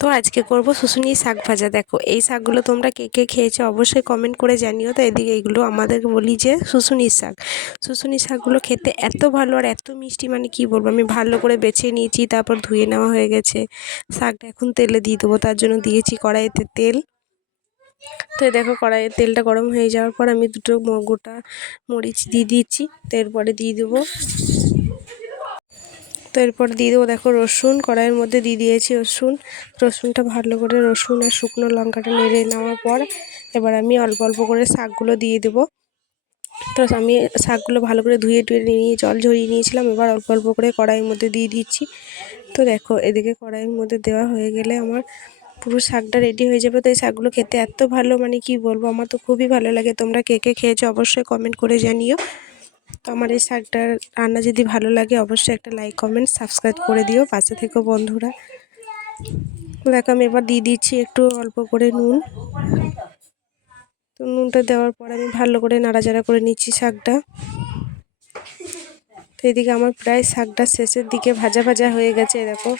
তো আজকে করব শুশুনি শাক ভাজা। দেখো এই শাকগুলো তোমরা কে কে খেয়েছো অবশ্যই কমেন্ট করে জানিও। তো এদিকে এইগুলো আমাদের বলি যে শুশুনির শাক। শুশুনির শাকগুলো খেতে এত ভালো আর এত মিষ্টি, মানে কি বলবো। আমি ভালো করে বেছে নিয়েছি, তারপর ধুয়ে নেওয়া হয়ে গেছে। শাকটা এখন তেলে দিয়ে দেবো, তার জন্য দিয়েছি কড়াইতে তেল। তো দেখো কড়াইয়ের তেলটা গরম হয়ে যাওয়ার পর আমি দুটো গোটা মরিচ দিয়ে দিচ্ছি। তো এরপরে দিয়ে দেবো, তো এরপর দিয়ে দেবো দেখো রসুন। কড়াইয়ের মধ্যে দিয়ে দিয়েছি রসুনটা ভালো করে, রসুন আর শুকনো লঙ্কাটা নেড়ে নেওয়ার পর এবার আমি অল্প অল্প করে শাকগুলো দিয়ে দেবো। তো আমি শাকগুলো ভালো করে ধুয়ে নিয়ে জল ঝরিয়ে নিয়েছিলাম। এবার অল্প অল্প করে কড়াইয়ের মধ্যে দিয়ে দিচ্ছি। তো দেখো এদিকে কড়াইয়ের মধ্যে দেওয়া হয়ে গেলে আমার পুরো শাকটা রেডি হয়ে যাবে। তো এই শাকগুলো খেতে এত ভালো, মানে কি বলবো, আমার তো খুবই ভালো লাগে। তোমরা কে কে খেয়েছো অবশ্যই কমেন্ট করে জানিও। তো আমার এই শাকটার রান্না যদি ভালো লাগে অবশ্যই একটা লাইক কমেন্ট সাবস্ক্রাইব করে দিও, পাশে থেকো বন্ধুরা। দেখো আমি এবার দিয়ে দিচ্ছি একটু অল্প করে নুন। তো নুনটা দেওয়ার পর আমি ভালো করে নাড়াচাড়া করে নিচ্ছি শাকটা। তো এদিকে আমার প্রায় শাকটা শেষের দিকে ভাজা ভাজা হয়ে গেছে। দেখো